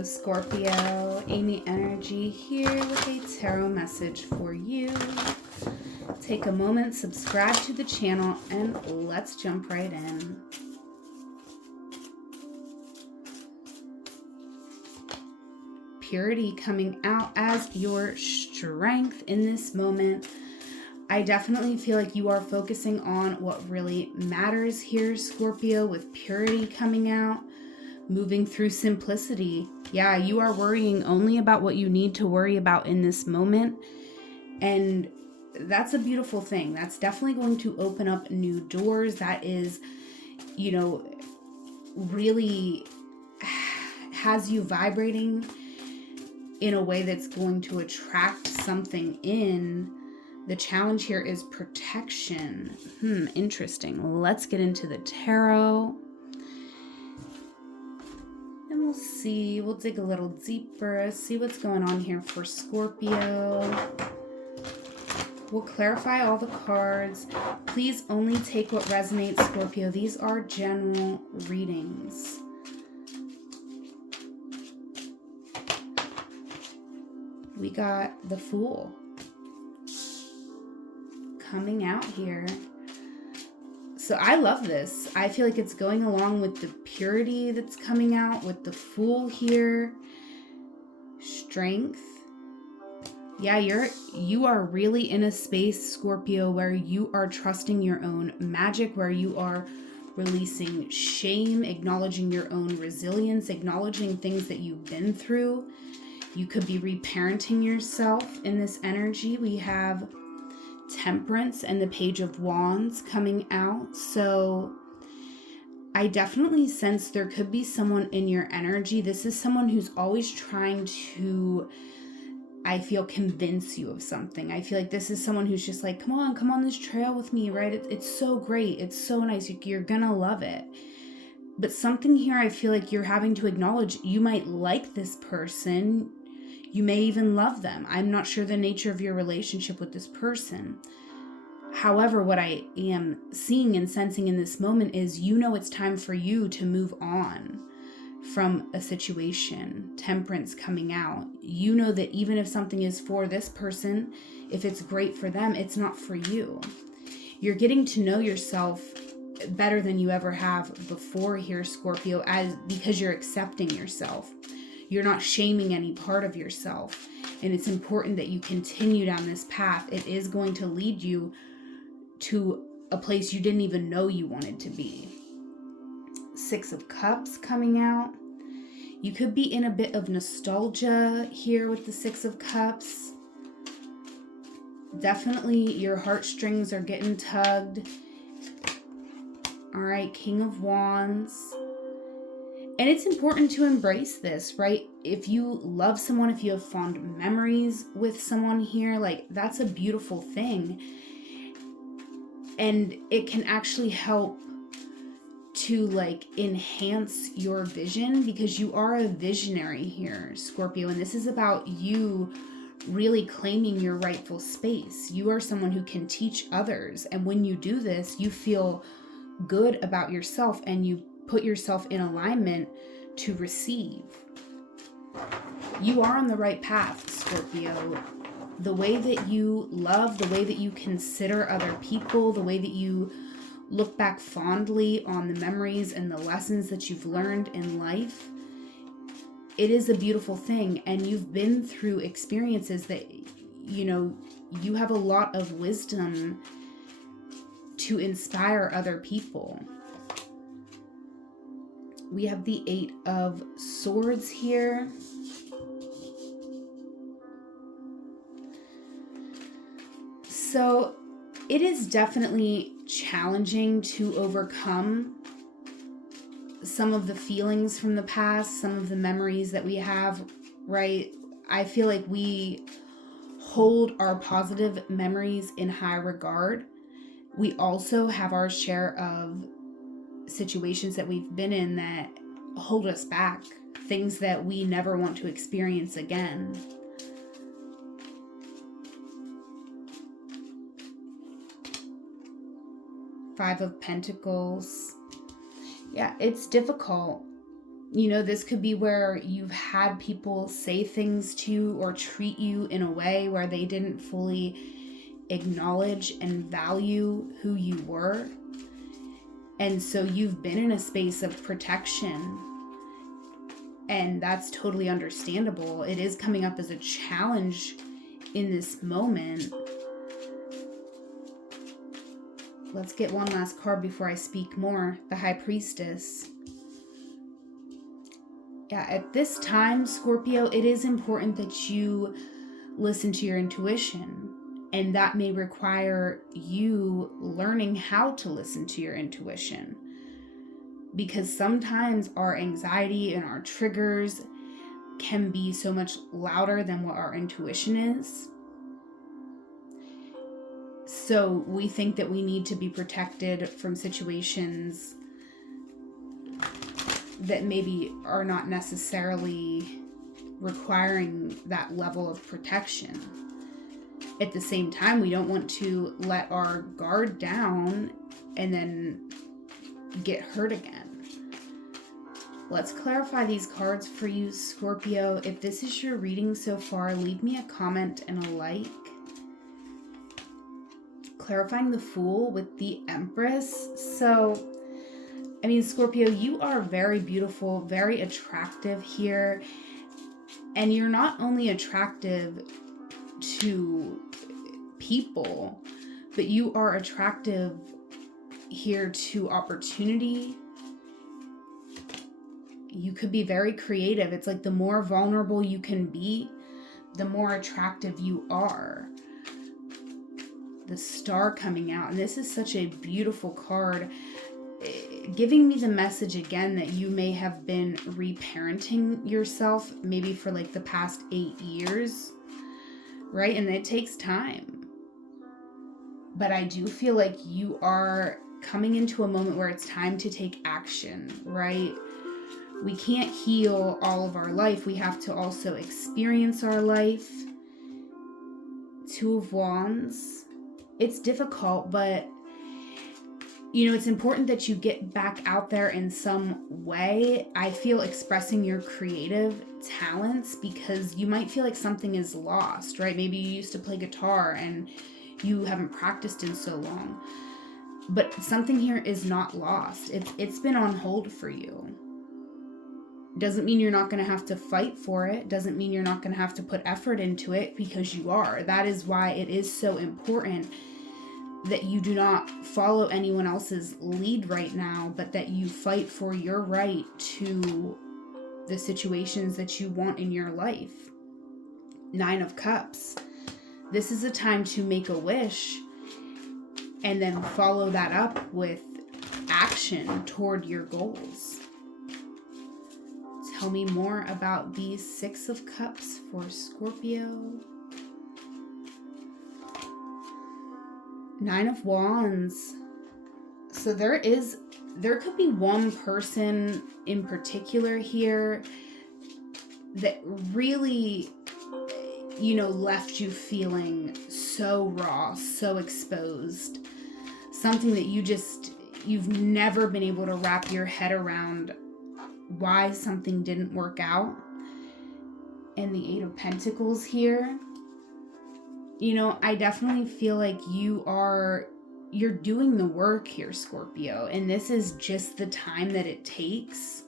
Hello, Scorpio. Amy Energy here with a tarot message for you. Take a moment, subscribe to the channel, and let's jump right in. Purity coming out as your strength in this moment. I definitely feel like you are focusing on what really matters here, Scorpio, with purity coming out. Moving through simplicity. Yeah, you are worrying only about what you need to worry about in this moment. And that's a beautiful thing. That's definitely going to open up new doors. That is, really has you vibrating in a way that's going to attract something in. The challenge here is protection. Interesting. Let's get into the tarot. And we'll see, we'll dig a little deeper, see what's going on here for Scorpio. We'll clarify all the cards. Please only take what resonates, Scorpio. These are general readings. We got the Fool coming out here. So I love this. I feel like it's going along with the purity that's coming out with the Fool here. Strength. Yeah, you are really in a space, Scorpio, where you are trusting your own magic, where you are releasing shame, acknowledging your own resilience, acknowledging things that you've been through. You could be reparenting yourself in this energy. We have Temperance and the Page of Wands coming out. So I definitely sense there could be someone in your energy. This is someone who's always trying to, I feel, convince you of something. I feel like this is someone who's just like, come on this trail with me, right? It's so great. It's so nice. You're gonna love it. But something here, I feel like you're having to acknowledge you might like this person. You may even love them. I'm not sure the nature of your relationship with this person. However, what I am seeing and sensing in this moment is it's time for you to move on from a situation. Temperance coming out. You know that even if something is for this person, if it's great for them, it's not for you. You're getting to know yourself better than you ever have before here, Scorpio, because you're accepting yourself. You're not shaming any part of yourself. And it's important that you continue down this path. It is going to lead you to a place you didn't even know you wanted to be. Six of Cups coming out. You could be in a bit of nostalgia here with the Six of Cups. Definitely your heartstrings are getting tugged. All right, King of Wands. And it's important to embrace this, right? If you love someone, if you have fond memories with someone here, like that's a beautiful thing. And it can actually help to like enhance your vision because you are a visionary here, Scorpio. And this is about you really claiming your rightful space. You are someone who can teach others. And when you do this, you feel good about yourself and you put yourself in alignment to receive. You are on the right path, Scorpio. The way that you love, the way that you consider other people, the way that you look back fondly on the memories and the lessons that you've learned in life, it is a beautiful thing. And you've been through experiences that, you have a lot of wisdom to inspire other people. We have the Eight of Swords here. So it is definitely challenging to overcome some of the feelings from the past, some of the memories that we have, right? I feel like we hold our positive memories in high regard. We also have our share of situations that we've been in that hold us back, things that we never want to experience again. Five of Pentacles. Yeah, it's difficult This could be where you've had people say things to you or treat you in a way where they didn't fully acknowledge and value who you were. And so you've been in a space of protection. And that's totally understandable. It is coming up as a challenge in this moment. Let's get one last card before I speak more. The High Priestess. Yeah, at this time, Scorpio, it is important that you listen to your intuition. And that may require you learning how to listen to your intuition. Because sometimes our anxiety and our triggers can be so much louder than what our intuition is. So we think that we need to be protected from situations that maybe are not necessarily requiring that level of protection. At the same time, we don't want to let our guard down and then get hurt again. Let's clarify these cards for you, Scorpio. If this is your reading so far, leave me a comment and a like. Clarifying the Fool with the Empress. So, Scorpio, you are very beautiful, very attractive here. And you're not only attractive to people, but you are attractive here to opportunity. You could be very creative. It's like the more vulnerable you can be, the more attractive you are. The Star coming out, and this is such a beautiful card, giving me the message again that you may have been reparenting yourself maybe for like the past 8 years, right? And it takes time. But I do feel like you are coming into a moment where it's time to take action, right? We can't heal all of our life. We have to also experience our life. Two of Wands. It's difficult, but it's important that you get back out there in some way. I feel expressing your creative talents, because you might feel like something is lost, right? Maybe you used to play guitar and you haven't practiced in so long, but something here is not lost. It's been on hold for you. Doesn't mean you're not going to have to fight for it. Doesn't mean you're not going to have to put effort into it, because you are. That is why it is so important that you do not follow anyone else's lead right now, but that you fight for your right to the situations that you want in your life. 9 of Cups. This is a time to make a wish and then follow that up with action toward your goals. Tell me more about these 6 of Cups for Scorpio. 9 of Wands. So there could be one person in particular here that really, left you feeling so raw, so exposed. Something that you've never been able to wrap your head around why something didn't work out. And the 8 of Pentacles here. I definitely feel like you're doing the work here, Scorpio, and this is just the time that it takes,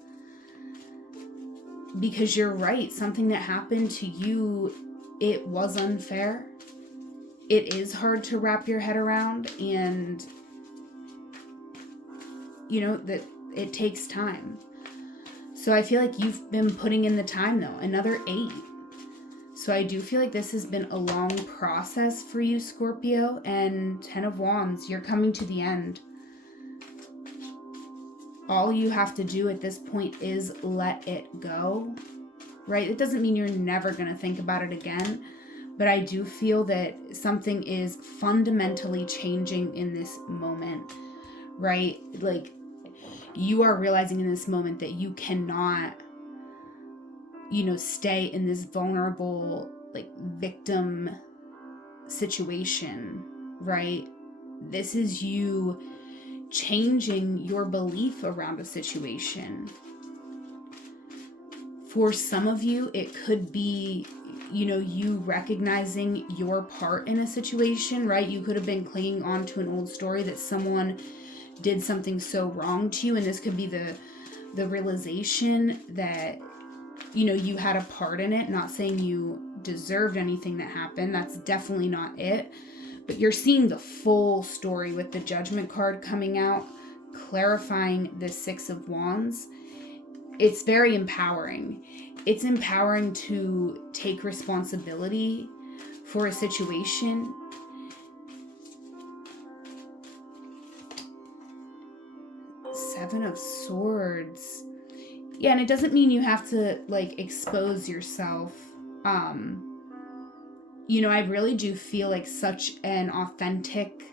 because you're right. Something that happened to you, it was unfair. It is hard to wrap your head around, and that it takes time. So I feel like you've been putting in the time though. Another 8. So I do feel like this has been a long process for you, Scorpio. And 10 of Wands, you're coming to the end. All you have to do at this point is let it go, right? It doesn't mean you're never going to think about it again, but I do feel that something is fundamentally changing in this moment, right? Like, you are realizing in this moment that you cannot stay in this vulnerable, like, victim situation, right? This is you changing your belief around a situation. For some of you, it could be, you recognizing your part in a situation, right? You could have been clinging on to an old story that someone did something so wrong to you, and this could be the realization that, you had a part in it. Not saying you deserved anything that happened. That's definitely not it. But you're seeing the full story with the Judgment card coming out, clarifying the Six of Wands. It's very empowering. It's empowering to take responsibility for a situation. Seven of Swords. Yeah, and it doesn't mean you have to expose yourself. I really do feel like such an authentic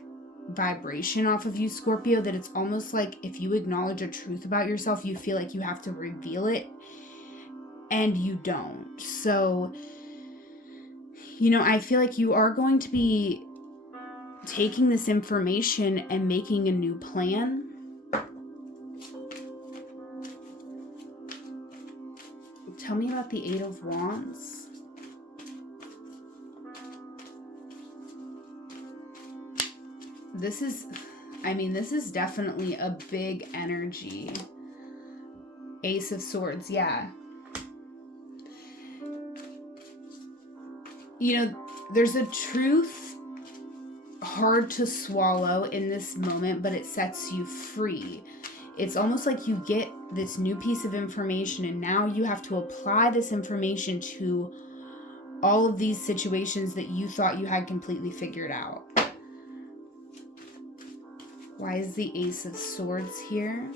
vibration off of you, Scorpio, that it's almost like if you acknowledge a truth about yourself, you feel like you have to reveal it, and you don't. So, I feel like you are going to be taking this information and making a new plan. Tell me about the Eight of Wands. This is definitely a big energy. Ace of Swords, yeah. There's a truth hard to swallow in this moment, but it sets you free. It's almost like you get this new piece of information, and now you have to apply this information to all of these situations that you thought you had completely figured out. Why is the Ace of Swords here?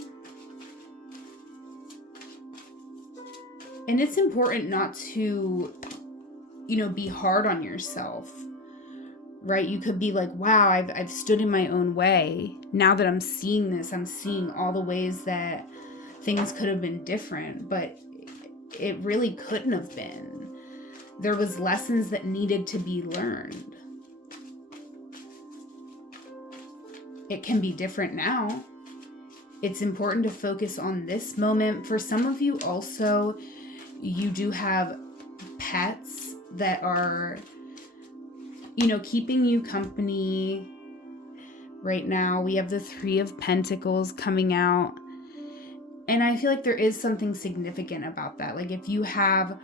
And it's important not to, be hard on yourself, right? You could be like, wow, I've stood in my own way. Now that I'm seeing this, I'm seeing all the ways that things could have been different, but it really couldn't have been. There was lessons that needed to be learned. It can be different now. It's important to focus on this moment. For some of you also, you do have pets that are, keeping you company. Right now, we have the Three of Pentacles coming out. And I feel like there is something significant about that. Like if you have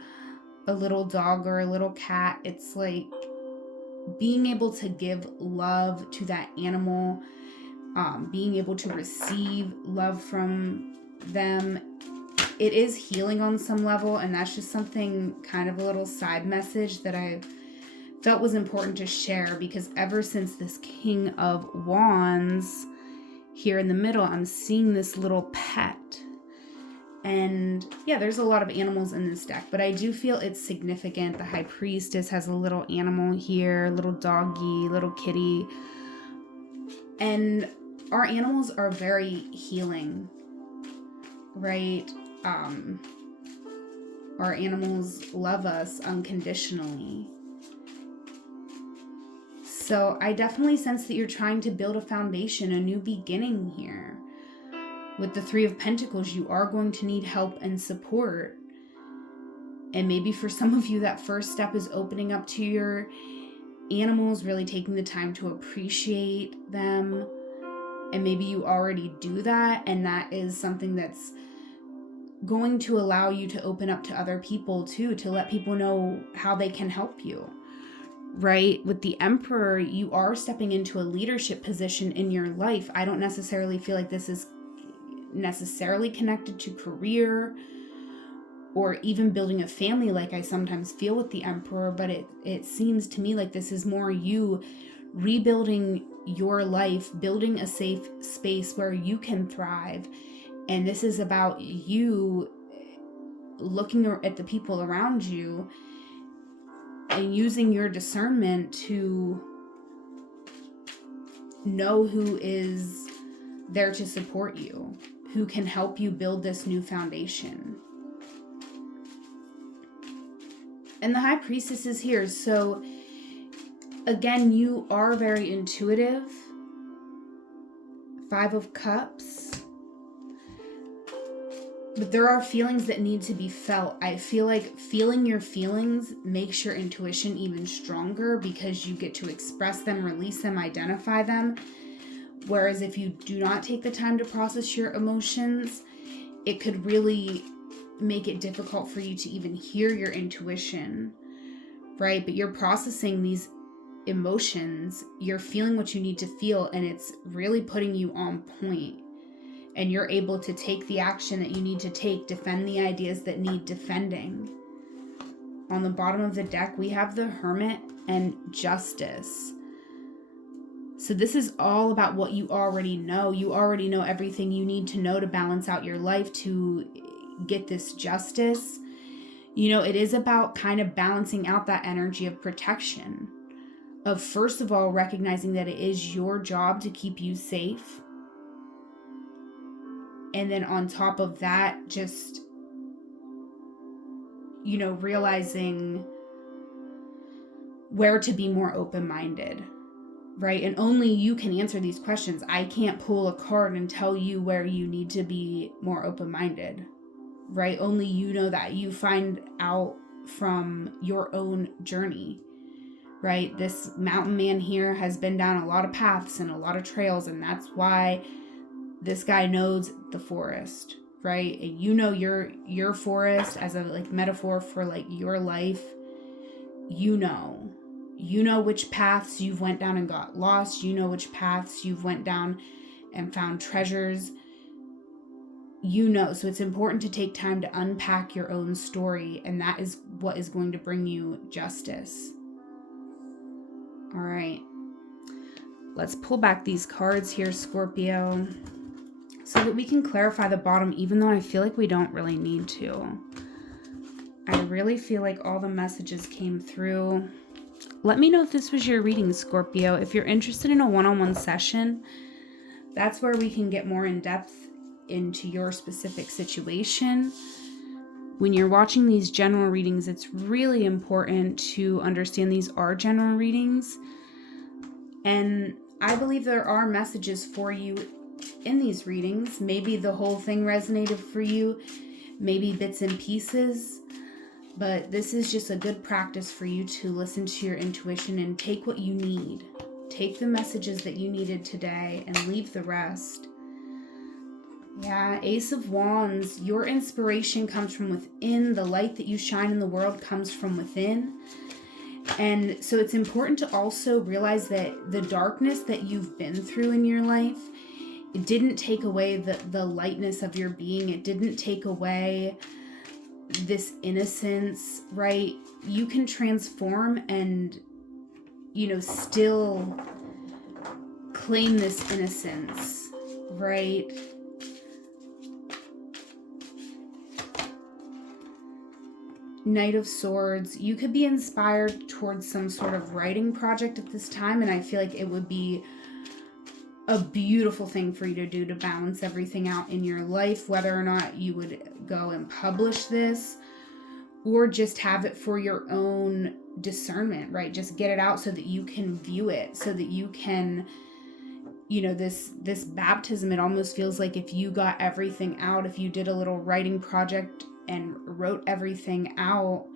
a little dog or a little cat, it's like being able to give love to that animal, being able to receive love from them. It is healing on some level, and that's just something, kind of a little side message that I felt was important to share, because ever since this King of Wands here in the middle, I'm seeing this little pet. And yeah, there's a lot of animals in this deck, but I do feel it's significant. The High Priestess has a little animal here, little doggy, little kitty. And our animals are very healing, right? Our animals love us unconditionally. So I definitely sense that you're trying to build a foundation, a new beginning here. With the Three of Pentacles, you are going to need help and support. And maybe for some of you, that first step is opening up to your animals, really taking the time to appreciate them. And maybe you already do that, and that is something that's going to allow you to open up to other people too, to let people know how they can help you, right? With the Emperor, you are stepping into a leadership position in your life. I don't necessarily feel like this is necessarily connected to career or even building a family like I sometimes feel with the Emperor, but it seems to me like this is more you rebuilding your life, building a safe space where you can thrive. And this is about you looking at the people around you and using your discernment to know who is there to support you, who can help you build this new foundation. And the High Priestess is here. So again, you are very intuitive. Five of Cups. But there are feelings that need to be felt. I feel like feeling your feelings makes your intuition even stronger because you get to express them, release them, identify them. Whereas if you do not take the time to process your emotions, it could really make it difficult for you to even hear your intuition, right? But you're processing these emotions, you're feeling what you need to feel, and it's really putting you on point. And you're able to take the action that you need to take, defend the ideas that need defending. On the bottom of the deck, we have the Hermit and Justice. So this is all about what you already know. You already know everything you need to know to balance out your life, to get this justice. You know, it is about kind of balancing out that energy of protection. Of first of all, recognizing that it is your job to keep you safe. And then on top of that, just, you know, realizing where to be more open-minded, right? And only you can answer these questions. I can't pull a card and tell you where you need to be more open-minded, right? Only you know that. You find out from your own journey, right? This mountain man here has been down a lot of paths and a lot of trails, and that's why this guy knows the forest, right? And you know your forest as a like metaphor for like your life. You know which paths you've went down and got lost. You know which paths you've went down and found treasures. You know, so it's important to take time to unpack your own story, and that is what is going to bring you justice. All right, let's pull back these cards here, Scorpio, so that we can clarify the bottom, even though I feel like we don't really need to. I really feel like all the messages came through. Let me know if this was your reading, Scorpio. If you're interested in a one-on-one session, that's where we can get more in depth into your specific situation. When you're watching these general readings, it's really important to understand these are general readings. And I believe there are messages for you in these readings. Maybe the whole thing resonated for you, maybe bits and pieces, but this is just a good practice for you to listen to your intuition and take what you need. Take the messages that you needed today and leave the rest. Yeah, Ace of Wands, your inspiration comes from within. The light that you shine in the world comes from within. And so it's important to also realize that the darkness that you've been through in your life, it didn't take away the lightness of your being. It didn't take away this innocence, right? You can transform and, you know, still claim this innocence, right? Knight of Swords, you could be inspired towards some sort of writing project at this time, and I feel like it would be a beautiful thing for you to do to balance everything out in your life, whether or not you would go and publish this or just have it for your own discernment, right? Just get it out so that you can view it, so that you can, you know, this baptism, it almost feels like if you got everything out, if you did a little writing project and wrote everything out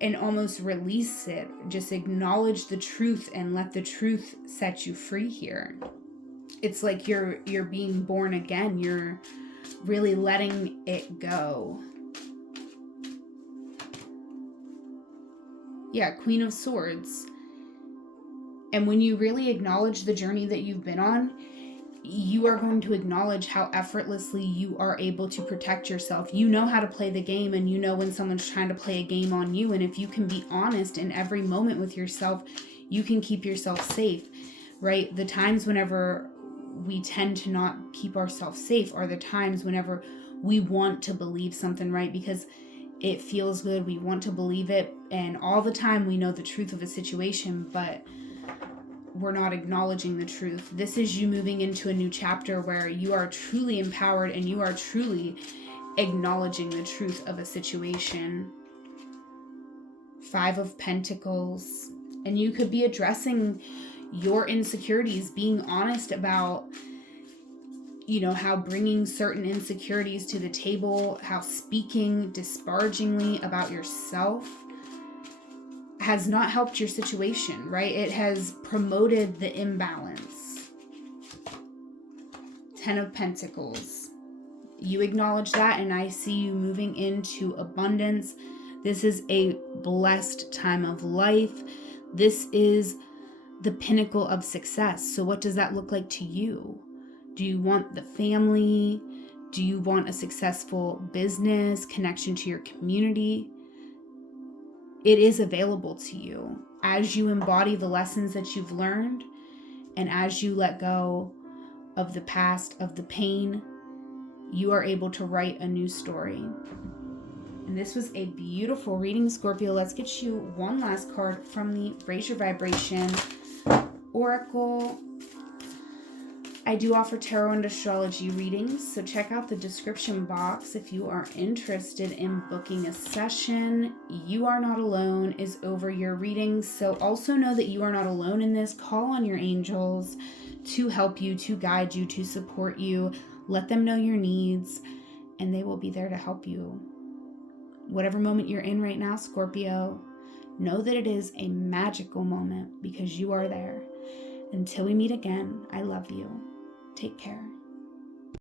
and almost release it, just acknowledge the truth and let the truth set you free here. It's like you're being born again. You're really letting it go. Yeah, Queen of Swords. And when you really acknowledge the journey that you've been on, you are going to acknowledge how effortlessly you are able to protect yourself. You know how to play the game, and you know when someone's trying to play a game on you. And if you can be honest in every moment with yourself, you can keep yourself safe, right? The times whenever we tend to not keep ourselves safe are the times whenever we want to believe something, right? Because it feels good. We want to believe it. And all the time we know the truth of a situation, but we're not acknowledging the truth. This is you moving into a new chapter where you are truly empowered and you are truly acknowledging the truth of a situation. 5 of Pentacles. And you could be addressing your insecurities, being honest about, how bringing certain insecurities to the table, how speaking disparagingly about yourself has not helped your situation, right? It has promoted the imbalance. 10 of Pentacles. You acknowledge that, and I see you moving into abundance. This is a blessed time of life. This is the pinnacle of success. So what does that look like to you? Do you want the family? Do you want a successful business, connection to your community? It is available to you as you embody the lessons that you've learned, and as you let go of the past, of the pain. You are able to write a new story. And this was a beautiful reading, Scorpio. Let's get you one last card from the Raise Your Vibration Oracle. I do offer tarot and astrology readings, so check out the description box if you are interested in booking a session. You Are Not Alone is over your readings, so also know that you are not alone in this. Call on your angels to help you, to guide you, to support you. Let them know your needs, and they will be there to help you. Whatever moment you're in right now, Scorpio, know that it is a magical moment because you are there. Until we meet again, I love you. Take care.